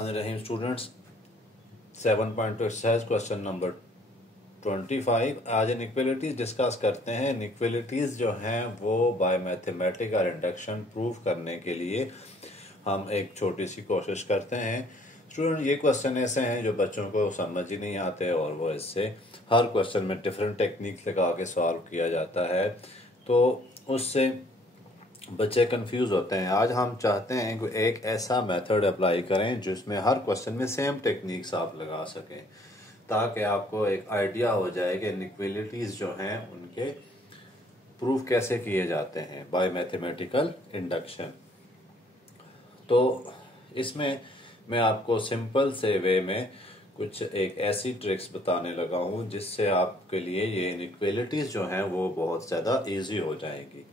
रहीम students 7.2 exercise question number 25। आज inequalities discuss करते हैं। इनइक्वालिटीज जो हैं वो बाय मैथमेटिकल इंडक्शन प्रूव करने के लिए हम एक छोटी सी कोशिश करते हैं। स्टूडेंट, ये क्वेश्चन ऐसे हैं जो बच्चों को समझ ही नहीं आते और वो इससे हर क्वेश्चन में डिफरेंट टेक्निक लगा के सॉल्व किया जाता है, तो उससे बच्चे कंफ्यूज होते हैं। आज हम चाहते हैं कि एक ऐसा मेथड अप्लाई करें जिसमें हर क्वेश्चन में सेम टेक्निक्स आप लगा सकें, ताकि आपको एक आइडिया हो जाए कि इनइक्वालिटीज जो हैं उनके प्रूफ कैसे किए जाते हैं बाय मैथमेटिकल इंडक्शन। तो इसमें मैं आपको सिंपल से वे में कुछ एक ऐसी ट्रिक्स बताने लगा हूँ जिससे आपके लिए ये इनइक्वालिटीज जो हैं वो बहुत ज़्यादा इजी हो जाएंगी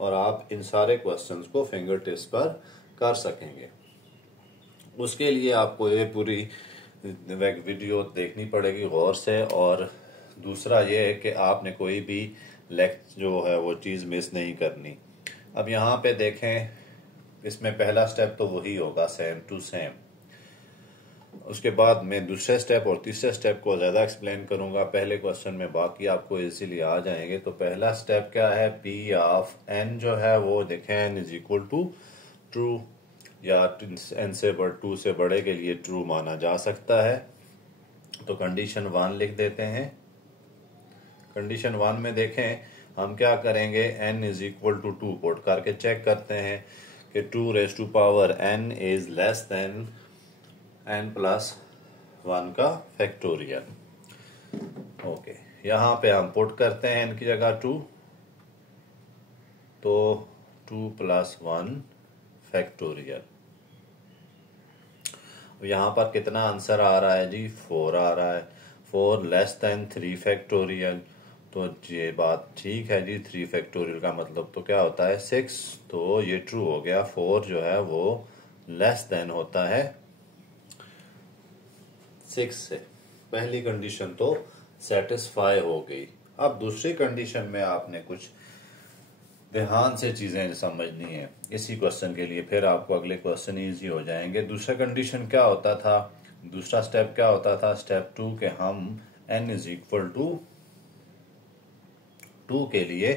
और आप इन सारे क्वेश्चंस को फिंगर टिप्स पर कर सकेंगे। उसके लिए आपको ये पूरी वीडियो देखनी पड़ेगी गौर से, और दूसरा ये है कि आपने कोई भी लेक्चर जो है वो चीज़ मिस नहीं करनी। अब यहाँ पे देखें, इसमें पहला स्टेप तो वही होगा, सेम टू सेम। उसके बाद मैं दूसरे स्टेप और तीसरे स्टेप को ज़्यादा एक्सप्लेन करूंगा पहले क्वेश्चन में, बाकी आपको इजीली आ जाएंगे। तो पहला स्टेप क्या है, पी ऑफ एन जो है वो देखें n is equal to true, या एन से टू से बड़े के लिए ट्रू माना जा सकता है। तो कंडीशन 1 लिख देते हैं। कंडीशन 1 में देखें हम क्या करेंगे, n is equal to 2 put करके चेक करते हैं कि 2 raise to power n is less than n plus 1 का फैक्टोरियल। ओके, यहाँ पे हम पुट करते हैं n की जगह 2, तो 2 प्लस 1 फैक्टोरियल। यहाँ पर कितना आंसर आ रहा है जी, 4 आ रहा है। 4 लेस देन 3 फैक्टोरियल, तो ये बात ठीक है जी। 3 फैक्टोरियल का मतलब तो क्या होता है, 6, तो ये ट्रू हो गया। 4 जो है वो लेस देन होता है 6 से। पहली कंडीशन तो सेटिस्फाई हो गई। अब दूसरी कंडीशन में आपने कुछ ध्यान से चीजें समझनी है इसी क्वेश्चन के लिए, फिर आपको अगले क्वेश्चन इजी हो जाएंगे। दूसरा कंडीशन क्या होता था, दूसरा स्टेप क्या होता था, स्टेप 2 के हम n इज इक्वल टू 2 के लिए,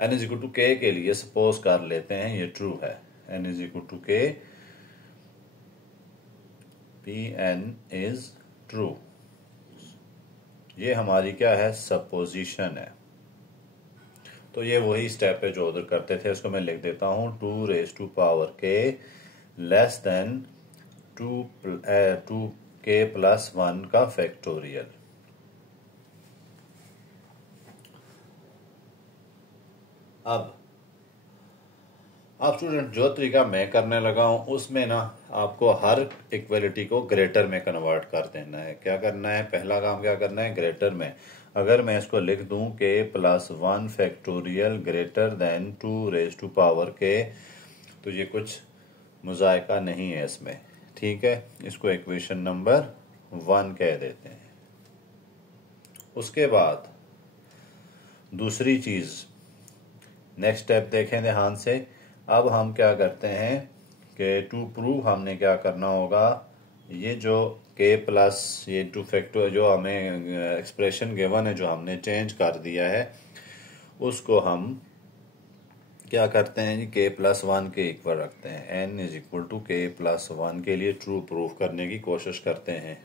n is equal to k के लिए सपोज कर लेते हैं ये ट्रू है। n is equal to k, Pn is true, ये हमारी क्या है, सपोजिशन है। तो ये वही स्टेप है जो उधर करते थे, इसको मैं लिख देता हूं 2 raise to power k less than 2k plus 1 का फैक्टोरियल। अब स्टूडेंट जो तरीका मैं करने लगा हूं उसमें ना आपको हर इक्वलिटी को ग्रेटर में कन्वर्ट कर देना है। क्या करना है, पहला काम क्या करना है, ग्रेटर में। अगर मैं इसको लिख दूं k plus 1 factorial greater than 2 raise to power k, तो ये कुछ मुजायका नहीं है इसमें, ठीक है। इसको इक्वेशन नंबर 1 कह देते हैं। उसके बाद दूसरी चीज, नेक्स्ट स्टेप देखें ध्यान से। अब हम क्या करते हैं कि टू प्रूव हमने क्या करना होगा, ये जो k प्लस ये 2 फैक्टर जो हमें एक्सप्रेशन गिवन है, जो हमने चेंज कर दिया है, उसको हम क्या करते हैं जी, k प्लस 1 के इक्वल रखते हैं। n is equal to k plus 1 के लिए ट्रू प्रूफ करने की कोशिश करते हैं।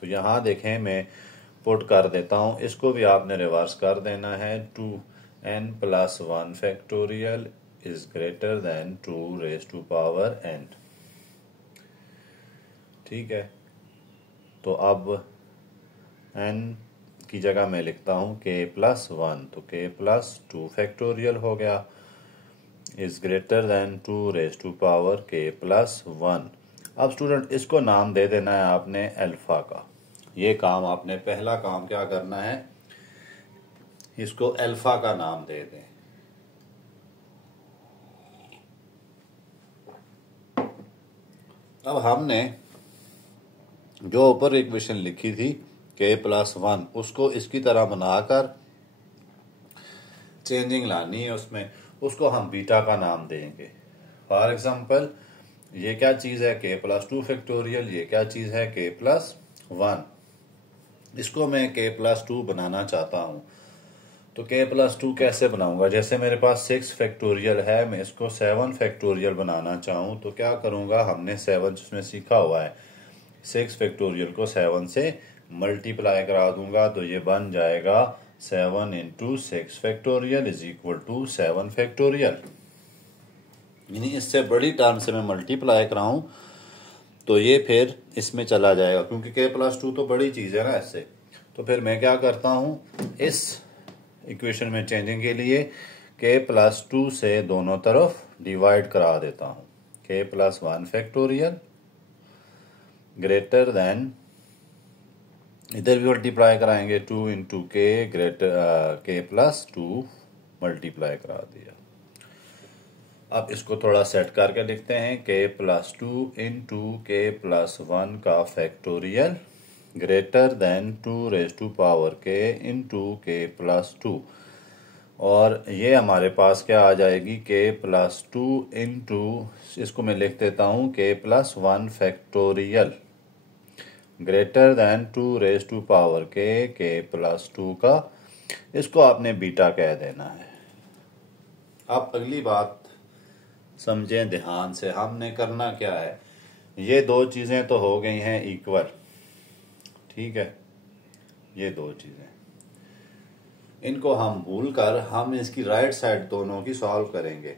तो यहाँ देखें मैं पुट कर देता हूँ, इसको भी आपने रिवर्स कर देना है। 2n plus 1 factorial is greater than 2 raise to power n, ठीक है। तो अब n की जगह मैं लिखता हूँ k प्लस 1, तो k प्लस 2 फैक्टोरियल हो गया, is greater than 2 raise to power k plus 1। अब स्टूडेंट इसको नाम दे देना है आपने अल्फा का। ये काम आपने, पहला काम क्या करना है, इसको अल्फा का नाम दे दें। अब हमने जो ऊपर इक्वेशन लिखी थी k प्लस 1, उसको इसकी तरह बनाकर चेंजिंग लानी है उसमें, उसको हम बीटा का नाम देंगे। फॉर एग्जाम्पल ये क्या चीज है, k प्लस 2 फैक्टोरियल, ये क्या चीज है, k प्लस 1। इसको मैं k प्लस 2 बनाना चाहता हूं, तो k प्लस 2 कैसे बनाऊंगा? जैसे मेरे पास 6 फैक्टोरियल है, मैं इसको 7 फैक्टोरियल बनाना चाहूँ तो क्या करूंगा, हमने 7 जिसमें सीखा हुआ है, 6 फैक्टोरियल को 7 से मल्टीप्लाई करा दूंगा तो ये बन जाएगा 7 into 6 factorial is equal to 7 factorial. यानी इससे बड़ी टर्म से मैं मल्टीप्लाई कराऊं तो ये फिर इसमें चला जाएगा, क्योंकि k प्लस 2 तो बड़ी चीज है ना इससे। तो फिर मैं क्या करता हूं, इस इक्वेशन में चेंजिंग के लिए k प्लस 2 से दोनों तरफ डिवाइड करा देता हूं। k plus 1 factorial greater then, इधर भी मल्टीप्लाई कराएंगे 2 इंटू के ग्रेटर k प्लस 2 मल्टीप्लाई करा दिया। अब इसको थोड़ा सेट करके लिखते हैं, k plus 2 into k plus 1 का factorial greater than 2 raise to power k into k plus 2। और ये हमारे पास क्या आ जाएगी, k प्लस 2 इंटू, इसको मैं लिख देता हूं k plus 1 factorial greater than 2 raise to power k plus 2 का, इसको आपने बीटा कह देना है। अब अगली बात समझें ध्यान से, हमने करना क्या है, ये दो चीजें तो हो गई हैं इक्वल, ठीक है, ये दो चीजें, इनको हम भूल कर हम इसकी राइट साइड दोनों की सॉल्व करेंगे।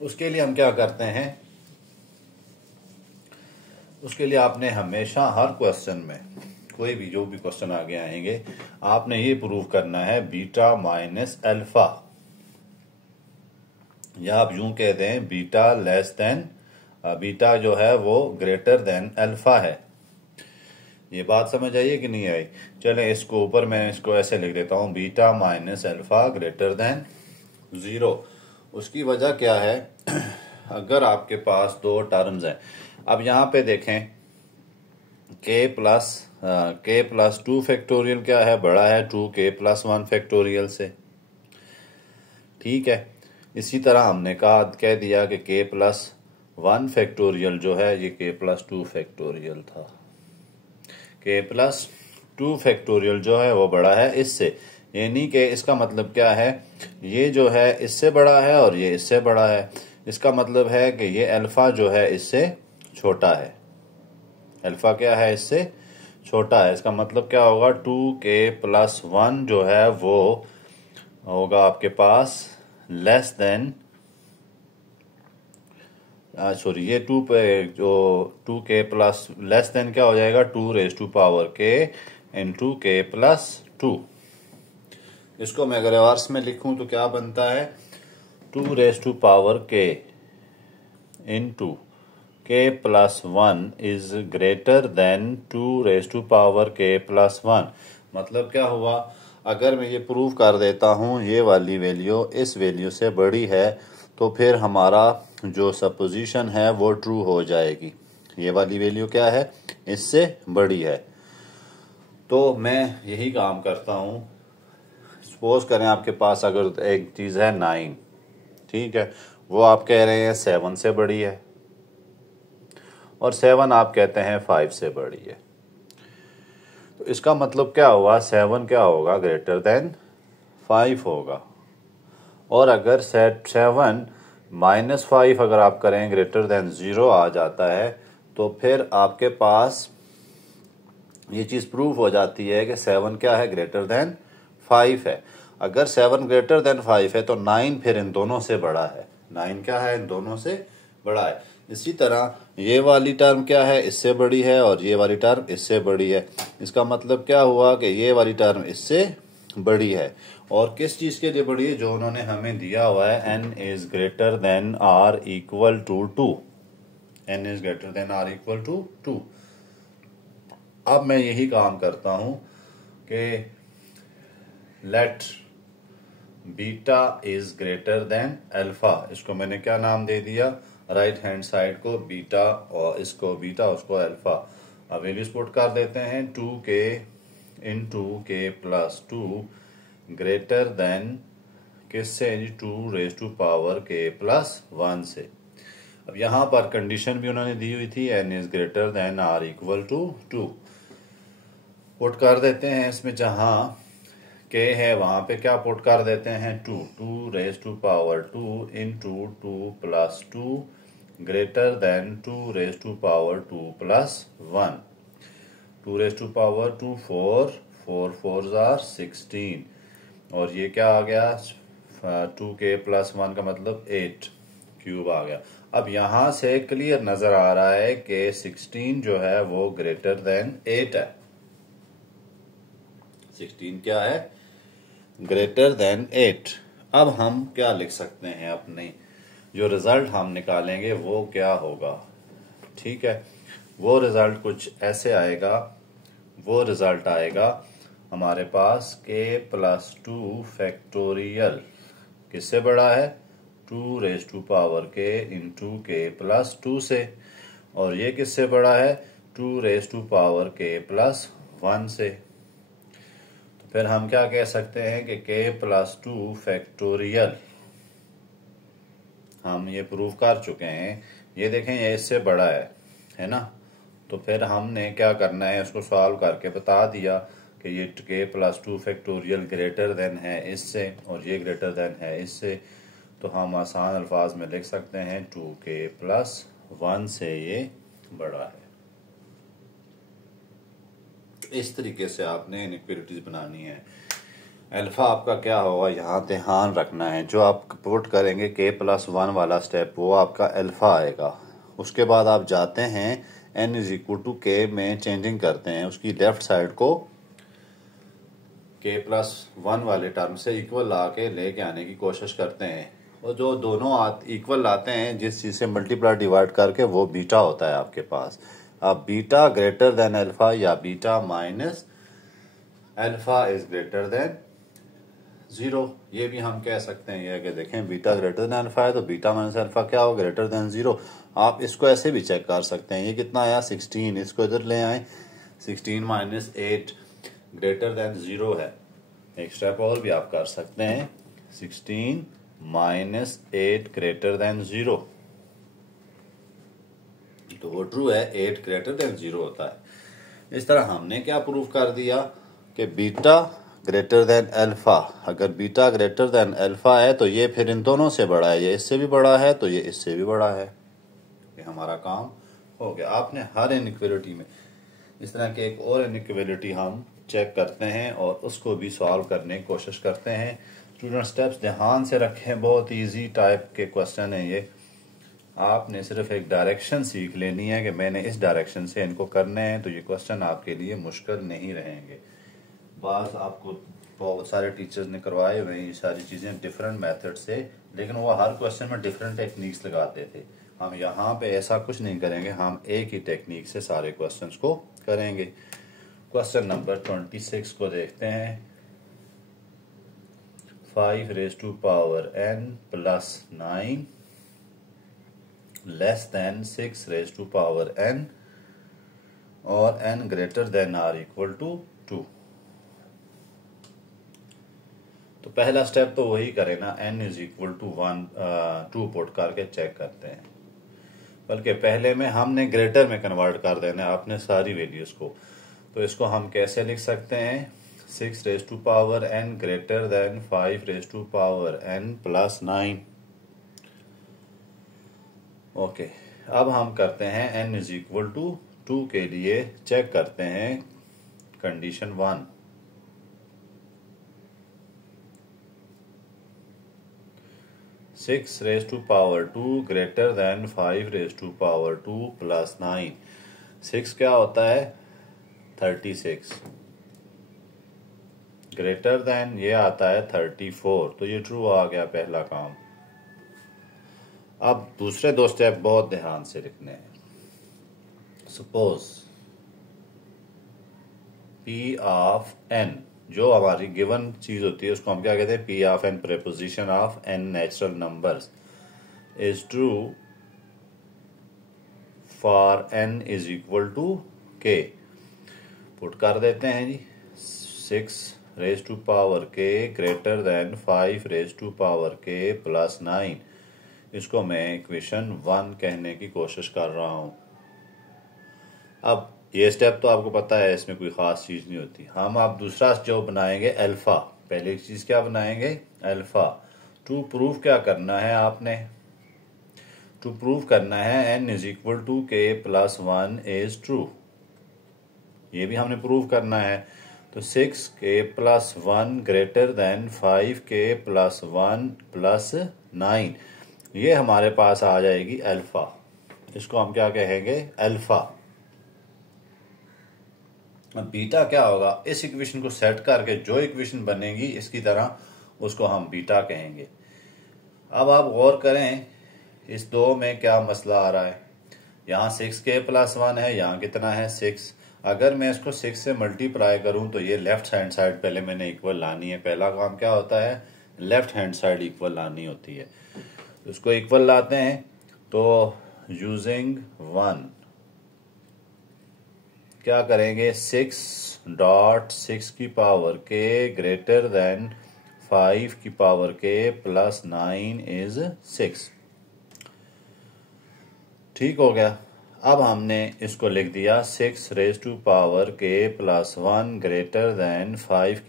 उसके लिए हम क्या करते हैं, उसके लिए आपने हमेशा हर क्वेश्चन में, कोई भी जो भी क्वेश्चन आगे आएंगे, आपने ये प्रूव करना है बीटा माइनस अल्फा, या आप यूं कहते हैं बीटा लेस देन, बीटा जो है वो ग्रेटर देन अल्फा है। ये बात समझ आइए कि नहीं आई? चलें इसको ऊपर मैं इसको ऐसे लिख देता हूं, beta minus alpha greater than 0। उसकी वजह क्या है, अगर आपके पास दो टर्म्स हैं, अब यहां पे देखें k प्लस 2 फैक्टोरियल क्या है, बड़ा है 2k प्लस 1 फैक्टोरियल से, ठीक है। इसी तरह हमने कह दिया कि k प्लस 1 फैक्टोरियल जो है ये k प्लस 2 फैक्टोरियल था, k प्लस 2 फैक्टोरियल जो है वो बड़ा है इससे, यानी कि इसका मतलब क्या है, ये जो है इससे बड़ा है और ये इससे बड़ा है। इसका मतलब है कि ये अल्फा जो है इससे छोटा है, अल्फा क्या है, इससे छोटा है। इसका मतलब क्या होगा, 2k प्लस 1 जो है वो होगा आपके पास लेस देन, सॉरी ये 2 पे जो 2k प्लस लेस देन क्या हो जाएगा, 2 raise to power k into k plus 2। इसको मैं अगर रिवर्स में लिखूं तो क्या बनता है, 2 raise to power k into k plus 1 is greater than 2 raise to power k plus 1। मतलब क्या हुआ, अगर मैं ये प्रूव कर देता हूं ये वाली वैल्यू इस वैल्यू से बड़ी है तो फिर हमारा जो सपोजिशन है वो ट्रू हो जाएगी। ये वाली वैल्यू क्या है, इससे बड़ी है। तो मैं यही काम करता हूं, सपोज करें आपके पास अगर एक चीज है 9, ठीक है, वो आप कह रहे हैं 7 से बड़ी है, और 7 आप कहते हैं 5 से बड़ी है। तो इसका मतलब क्या हुआ, 7 क्या होगा, ग्रेटर देन 5 होगा। और अगर 7 माइनस 5 अगर आप करें ग्रेटर देन 0 आ जाता है, तो फिर आपके पास ये चीज प्रूव हो जाती है कि 7 क्या है, ग्रेटर देन 5 है। अगर 7 ग्रेटर देन 5 है तो 9 फिर इन दोनों से बड़ा है, 9 क्या है, इन दोनों से बड़ा है। इसी तरह ये वाली टर्म क्या है, इससे बड़ी है, और ये वाली टर्म इससे बड़ी है। इसका मतलब क्या हुआ कि ये वाली टर्म इससे बड़ी है। और किस चीज के लिए बड़ी है, जो उन्होंने हमें दिया हुआ है n is greater than r equal to 2, n is greater than r equal to 2। अब मैं यही काम करता हूं कि let beta is greater than alpha, इसको मैंने क्या नाम दे दिया, राइट हैंड साइड को बीटा और इसको बीटा, उसको अल्फा। अब वैल्यूज पुट कर देते हैं 2k into k plus 2 greater than किससे, 2 raised to power k plus 1 से। अब यहाँ पर कंडीशन भी उन्होंने दी हुई थी n is greater than r equal to 2। Put कर देते हैं इसमें, जहां k है वहां पे क्या पुट कर देते हैं 2 raised to power 2 into 2 plus 2 greater than 2 raised to power 2 plus 1। 2 raised to power 2 4 4 are 16 और ये क्या आ गया 2k प्लस 1 का मतलब 8 क्यूब आ गया। अब यहां से क्लियर नजर आ रहा है कि 16 जो है वो ग्रेटर देन 8 है। 16 क्या है, ग्रेटर देन 8। अब हम क्या लिख सकते हैं, अपने जो रिजल्ट हम निकालेंगे वो क्या होगा। ठीक है, वो रिजल्ट कुछ ऐसे आएगा। वो रिजल्ट आएगा हमारे पास k प्लस 2 फैक्टोरियल किससे बड़ा है 2 raise to power k into k plus 2 से, और ये किससे बड़ा है 2 raise to power k plus 1 से। तो फिर हम क्या कह सकते हैं कि k प्लस 2 फैक्टोरियल हम ये प्रूव कर चुके हैं। ये देखें ये इससे बड़ा है ना। तो फिर हमने क्या करना है, इसको सॉल्व करके बता दिया कि ये k plus 2 factorial greater then है इससे और ये ग्रेटर देन है इससे। तो हम आसान अल्फाज में लिख सकते हैं 2k प्लस 1 से ये बड़ा है। इस तरीके से आपने इनइक्वालिटीज बनानी है। अल्फा आपका क्या होगा, यहाँ ध्यान रखना है, जो आप पुट करेंगे k प्लस 1 वाला स्टेप वो आपका अल्फा आएगा। उसके बाद आप जाते हैं n is equal to k में चेंजिंग करते हैं, उसकी लेफ्ट साइड को k प्लस 1 वाले टर्म से इक्वल ला के लेके आने की कोशिश करते हैं। और जो दोनों इक्वल लाते हैं, जिस चीज से मल्टीप्लाई डिवाइड करके, वो बीटा होता है आपके पास। अब बीटा ग्रेटर देन अल्फा या beta minus alpha is greater than 0, ये भी हम कह सकते हैं। ये कि देखें बीटा ग्रेटर देन अल्फा है तो बीटा माइनस अल्फा क्या हो, ग्रेटर देन 0। आप इसको ऐसे भी चेक कर सकते हैं, ये कितना आया 16, इसको इधर ले आए 16 माइनस 8 ग्रेटर देन 0 है। एक स्टेप और भी आप कर सकते हैं 16 माइनस 8 ग्रेटर देन 0, तो वो ट्रू है, 8 ग्रेटर देन 0 होता है। इस तरह हमने क्या प्रूव कर दिया कि बीटा ग्रेटर देन अल्फा, अगर बीटा ग्रेटर देन अल्फा है तो ये फिर इन दोनों से बड़ा है, ये इससे भी बड़ा है तो ये इससे भी बड़ा है। ये हमारा काम हो गया। आपने हर इनइक्वालिटी में इस तरह के एक और इनइक्वालिटी हम चेक करते हैं और उसको भी सॉल्व करने की कोशिश करते हैं। स्टूडेंट स्टेप्स ध्यान से रखें, बहुत इजी टाइप के क्वेश्चन है ये। आपने सिर्फ एक डायरेक्शन सीख लेनी है कि मैंने इस डायरेक्शन से इनको करने हैं, तो ये क्वेश्चन आपके लिए मुश्किल नहीं रहेंगे। बस आपको बहुत सारे टीचर्स ने करवाए हुए हैं ये सारी चीज़ें डिफरेंट मेथड से, लेकिन वो हर क्वेश्चन में डिफरेंट टेक्निक्स लगाते थे। हम यहाँ पे ऐसा कुछ नहीं करेंगे, हम एक ही टेक्निक से सारे क्वेश्चंस को करेंगे। क्वेश्चन नंबर 26 को देखते हैं। 5 raise to power n plus 9 less than 6 raise to power n और n greater than r equal to 2। तो पहला स्टेप तो वही करें ना, n is equal to 2 put करके चेक करते हैं। बल्कि पहले में हमने ग्रेटर में कन्वर्ट कर देना है आपने सारी वैल्यूज को। तो इसको हम कैसे लिख सकते हैं, 6 raise to power n greater than 5 raise to power n plus 9। Okay, अब हम करते हैं n इज इक्वल टू 2 के लिए चेक करते हैं condition 1। 6 raise to power 2 greater than 5 raise to power 2 plus 9। 6 क्या होता है 36, ग्रेटर देन ये आता है 34, तो ये ट्रू आ गया पहला काम। अब दूसरे दो स्टेप बहुत ध्यान से लिखने हैं। सपोज P ऑफ n, जो हमारी गिवन चीज होती है उसको हम क्या कहते हैं, P of n preposition of n natural numbers is true for n is equal to k put कर देते हैं जी। 6 k greater than 5 k plus 9, इसको मैं इक्वेशन 1 कहने की कोशिश कर रहा हूं। अब ये स्टेप तो आपको पता है, इसमें कोई ख़ास चीज़ नहीं होती। हम आप दूसरा जो बनाएंगे अल्फ़ा, पहले एक चीज़ क्या बनाएंगे, अल्फ़ा। टू प्रूव क्या करना है आपने, टू प्रूव करना है n = k + 1 इज ट्रू। ये भी हमने प्रूव करना है। तो 6k + 1 ग्रेटर देन 5k + 1 + 9, ये हमारे पास आ जाएगी अल्फ़ा। इसको हम क्या कहेंगे, अल्फ़ा। अब बीटा क्या होगा, इस इक्वेशन को सेट करके जो इक्वेशन बनेगी इसकी तरह, उसको हम बीटा कहेंगे। अब आप गौर करें इस दो में क्या मसला आ रहा है। यहाँ 6k + 1 है, यहाँ कितना है 6। अगर मैं इसको 6 से मल्टीप्लाई करूं तो ये लेफ्ट हैंड साइड पहले मैंने इक्वल लानी है। पहला काम क्या होता है, लेफ्ट हैंड साइड इक्वल लानी होती है। तो इसको इक्वल लाते हैं, तो यूजिंग 1 क्या करेंगे, 6.6 k greater than 5 k plus 9 is 6। ठीक हो गया। अब हमने इसको लिख दिया 6k plus 1 greater than 5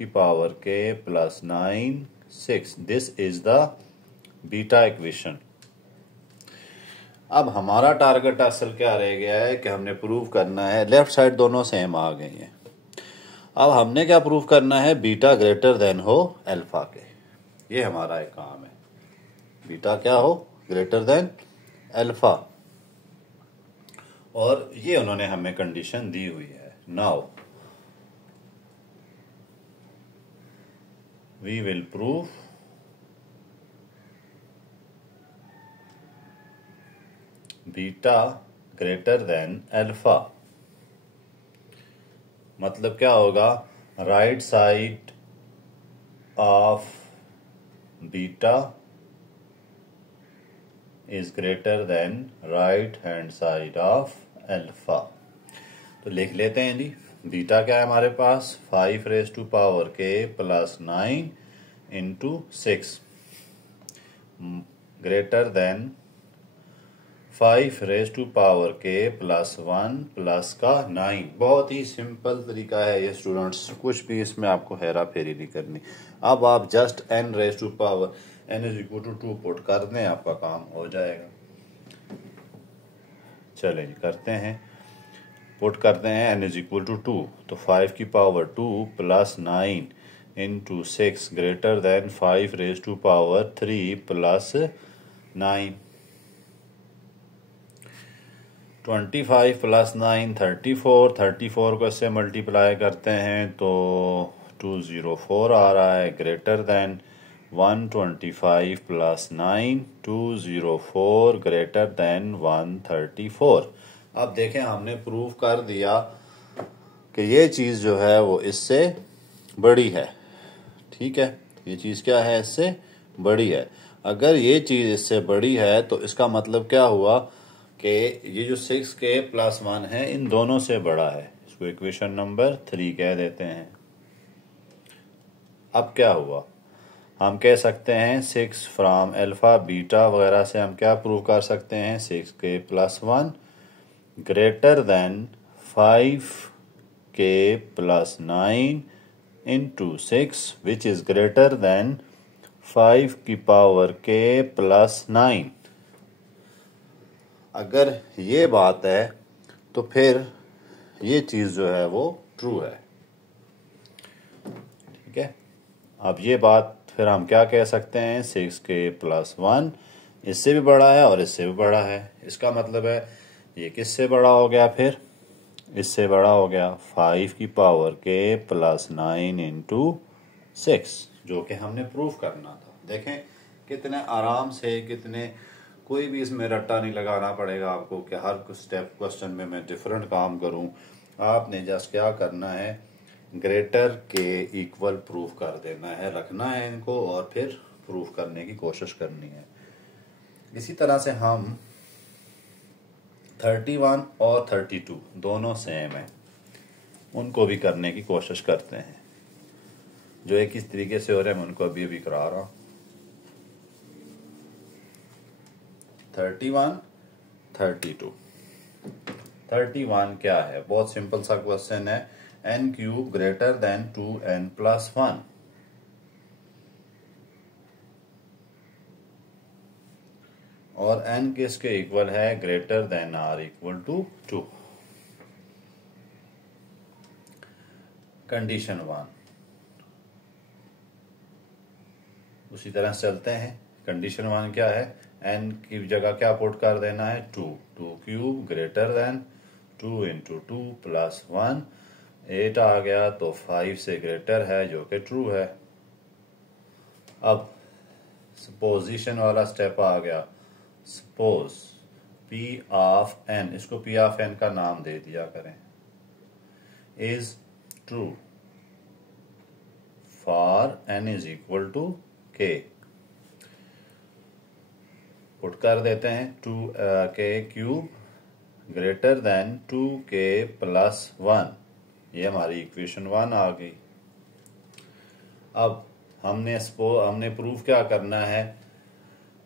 k plus 9 6। This is the beta equation. अब हमारा टारगेट असल क्या रह गया है कि हमने प्रूव करना है, लेफ्ट साइड दोनों सेम आ गई हैं। अब हमने क्या प्रूव करना है, बीटा ग्रेटर देन हो अल्फा के। ये हमारा एक काम है, बीटा क्या हो, ग्रेटर देन अल्फा। और ये उन्होंने हमें कंडीशन दी हुई है। Now we will prove beta greater than alpha. मतलब क्या होगा, right side of beta is greater than right hand side of alpha. तो लिख लेते हैं जी, बीटा क्या है हमारे पास, 5k plus 9 into 6 greater than 5k plus 1 plus का 9। बहुत ही सिंपल तरीका है ये स्टूडेंट्स, कुछ भी इसमें आपको हेरा फेरी नहीं करनी। अब आप जस्ट n = 2 पुट कर दें, आपका काम हो जाएगा। चलें जी करते हैं, पुट करते हैं n = 2। तो 5 plus 9 into 6 greater than 5 plus 9। 25 plus 9 34। 34 को इससे मल्टीप्लाई करते हैं तो 204 आ रहा है, greater then 125 plus 9 204 greater than 134। अब देखें हमने प्रूव कर दिया कि ये चीज़ जो है वो इससे बड़ी है। ठीक है, ये चीज़ क्या है, इससे बड़ी है। अगर ये चीज़ इससे बड़ी है तो इसका मतलब क्या हुआ कि ये जो 6k प्लस 1 है इन दोनों से बड़ा है। इसको इक्वेशन नंबर 3 कह देते हैं। अब क्या हुआ, हम कह सकते हैं 6 फ्रॉम अल्फा बीटा वगैरह से हम क्या प्रूव कर सकते हैं, 6k plus 1 greater than 5k plus 9 into 6 which is greater than 5k plus 9। अगर ये बात है तो फिर ये चीज़ जो है वो ट्रू है। ठीक है, अब ये बात फिर हम क्या कह सकते हैं, 6k प्लस 1 इससे भी बड़ा है और इससे भी बड़ा है। इसका मतलब है ये किससे बड़ा हो गया, फिर इससे बड़ा हो गया 5k प्लस 9 इंटू 6, जो कि हमने प्रूफ करना था। देखें कितने आराम से, कितने कोई भी इसमें रट्टा नहीं लगाना पड़ेगा आपको कि हर स्टेप क्वेश्चन में मैं डिफरेंट काम करूं। आपने जस्ट क्या करना है, ग्रेटर के इक्वल प्रूफ कर देना है, रखना है इनको और फिर प्रूफ करने की कोशिश करनी है। इसी तरह से हम 31 और 32 दोनों सेम है। उनको भी करने की कोशिश करते हैं। जो एक इस तरीके से हो रहे हैं मैं उनको अभी अभी करा रहा हूँ। 31, 32। 31 क्या है? बहुत सिंपल सा क्वेश्चन है। n cube greater than 2n+1। और n किसके इक्वल है? Greater than or equal to 2। Condition 1। उसी तरह से चलते हैं। कंडीशन 1 क्या है? n की जगह क्या पुट कर देना है? 2। 2 cube greater than 2 into 2 plus 1। 8 आ गया तो 5 से ग्रेटर है, जो कि ट्रू है। अब सपोजिशन वाला स्टेप आ गया। सपोज P ऑफ n, इसको P ऑफ n का नाम दे दिया करें, is true for n is equal to k। Put कर देते हैं 2k cube greater than 2k plus 1। ये हमारी इक्वेशन 1 आ गई। अब हमने प्रूफ क्या करना है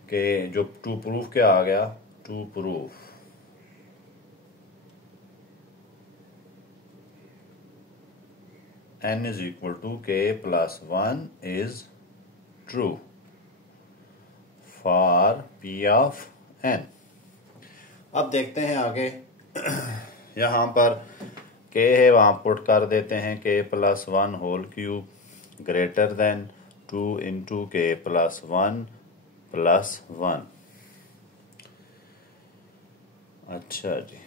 कि जो टू प्रूफ क्या आ गया? To proof n is equal to k plus 1 is true for p of n। अब देखते हैं आगे। यहां पर k है, वहां पुट कर देते हैं k plus 1 whole cube greater than 2 into k plus 1 plus 1। अच्छा जी,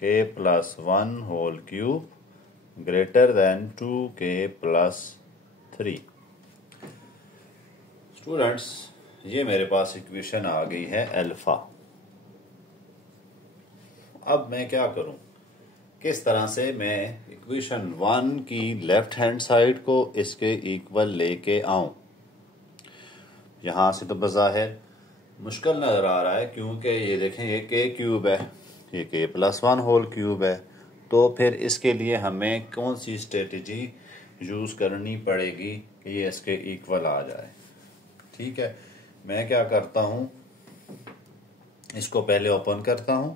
k plus 1 whole cube greater than 2k plus 3। Students, ये मेरे पास इक्वेशन आ गई है अल्फा। अब मैं क्या करूं? किस तरह से मैं इक्वेशन 1 की लेफ्ट हैंड साइड को इसके इक्वल लेके आऊं? यहां से तो बज़ाहिर मुश्किल नजर आ रहा है, क्योंकि ये देखें ये k क्यूब है, ये k प्लस 1 होल क्यूब है। तो फिर इसके लिए हमें कौन सी स्ट्रेटजी यूज करनी पड़ेगी कि ये इसके इक्वल आ जाए? ठीक है, मैं क्या करता हूं, इसको पहले ओपन करता हूं।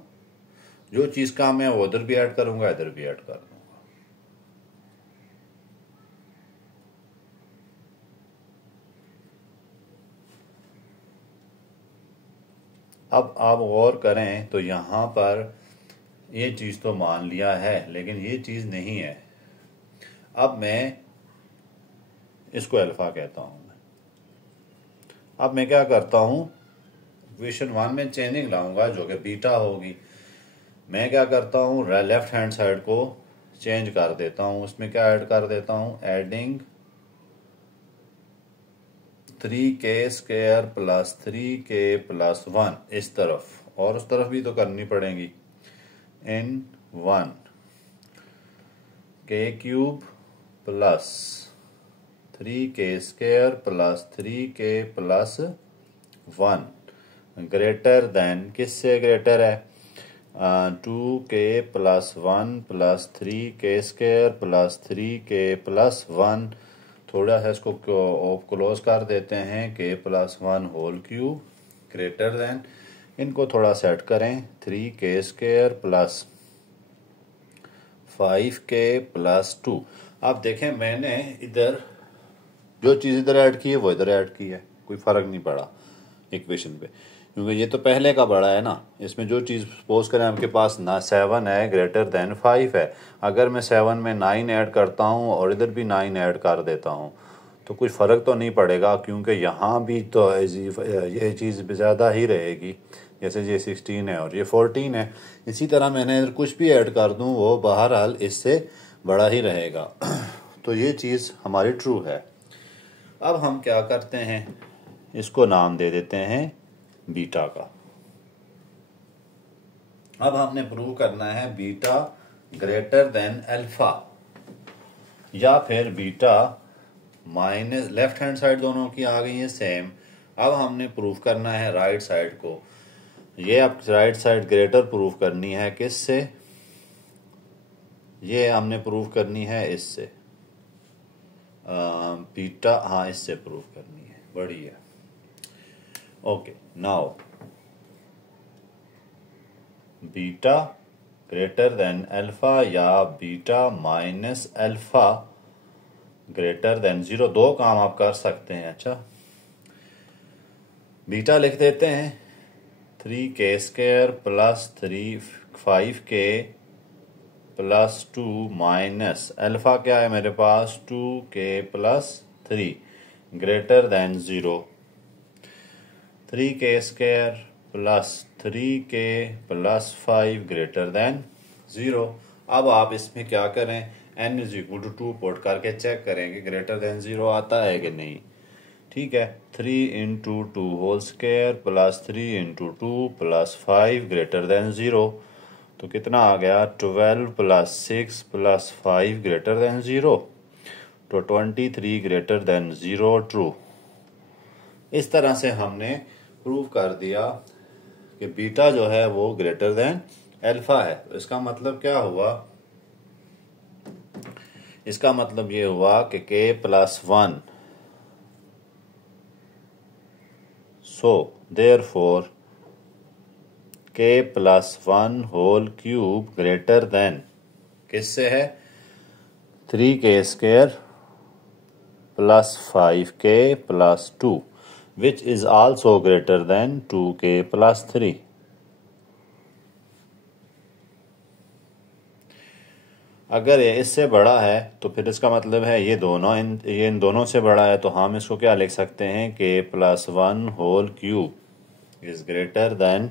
जो चीज काम है वो उधर भी ऐड करूंगा, इधर भी ऐड कर दूंगा। अब आप गौर करें तो यहां पर ये चीज तो मान लिया है, लेकिन ये चीज नहीं है। अब मैं इसको अल्फा कहता हूं। अब मैं क्या करता हूं, इक्वेशन 1 में चेंजिंग लाऊंगा जो कि बीटा होगी। मैं क्या करता हूँ, लेफ्ट हैंड साइड को चेंज कर देता हूँ। उसमें क्या ऐड कर देता हूँ? Adding 3k square plus 3k plus 1 इस तरफ, और उस तरफ भी तो करनी पड़ेगी। इन 1 k cube plus 3k square plus 3k plus 1 greater than, किससे ग्रेटर है? 2k plus 1 plus 3k square plus 3k plus 1। थोड़ा है इसको क्लोज कर देते हैं, k plus 1 whole cube greater than, इनको थोड़ा सेट करें, 3k square plus 5k plus 2। आप देखें मैंने इधर जो चीज़ इधर ऐड की है वो इधर ऐड की है, कोई फ़र्क नहीं पड़ा इक्वेशन पे, क्योंकि ये तो पहले का बड़ा है ना। इसमें जो चीज़ सपोज करें आपके पास ना 7 है ग्रेटर देन 5 है, अगर मैं 7 में 9 ऐड करता हूँ और इधर भी 9 ऐड कर देता हूँ तो कुछ फ़र्क तो नहीं पड़ेगा, क्योंकि यहाँ भी तो ये चीज़ ज़्यादा ही रहेगी। जैसे ये 16 है और ये 14 है, इसी तरह मैंने इधर कुछ भी ऐड कर दूँ वो बहरहाल इससे बड़ा ही रहेगा। तो ये चीज़ हमारी ट्रू है। अब हम क्या करते हैं, इसको नाम दे देते हैं बीटा का। अब हमने प्रूव करना है बीटा ग्रेटर देन अल्फा, या फिर beta minus, left hand side दोनों की आ गई है सेम। अब हमने प्रूव करना है राइट साइड को। ये अब राइट साइड ग्रेटर प्रूव करनी है किससे? ये हमने प्रूव करनी है इससे, बीटा, हाँ इससे प्रूव करनी है। बढ़िया। Okay, now beta greater than alpha या beta minus alpha greater than 0, दो काम आप कर सकते हैं। अच्छा, बीटा लिख देते हैं 3k² plus 5k plus 2 minus alpha क्या है मेरे पास 2k plus 3 greater than 0, 3k² plus 3k plus 5 greater than 0। अब आप इसमें क्या करें, n is equal to 2 put करके चेक करें कि ग्रेटर देन 0 आता है कि नहीं। ठीक है, 3 into 2 whole square plus 3 into 2 plus 5 greater than 0, तो कितना आ गया 12 प्लस 6 प्लस 5 ग्रेटर देन 0, तो 23 ग्रेटर देन 0 ट्रू। इस तरह से हमने प्रूव कर दिया कि बीटा जो है वो ग्रेटर देन अल्फा है। तो इसका मतलब क्या हुआ, इसका मतलब ये हुआ कि k plus 1, so therefore k plus 1 whole cube greater than किससे है 3k² plus 5k plus 2 which is also greater than 2k plus 3। अगर ये इससे बड़ा है तो फिर इसका मतलब है ये इन दोनों से बड़ा है, तो हम इसको क्या लिख सकते हैं k plus 1 whole cube is greater than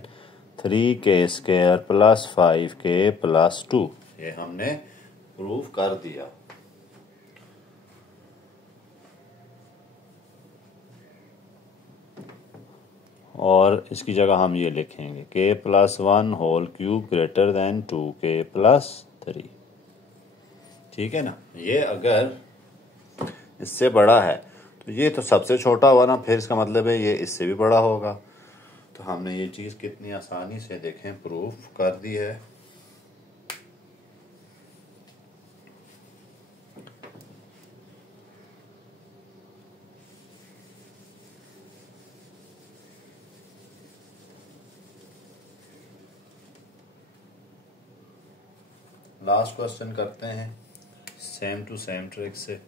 3k² plus 5k plus 2। ये हमने प्रूव कर दिया। और इसकी जगह हम ये लिखेंगे k plus 1 whole cube greater than 2k plus 3। ठीक है ना। ये अगर इससे बड़ा है तो ये तो सबसे छोटा हुआ ना, फिर इसका मतलब है ये इससे भी बड़ा होगा। तो हमने ये चीज़ कितनी आसानी से देखें प्रूफ कर दी है। लास्ट क्वेश्चन करते हैं सेम टू सेम ट्रिक से।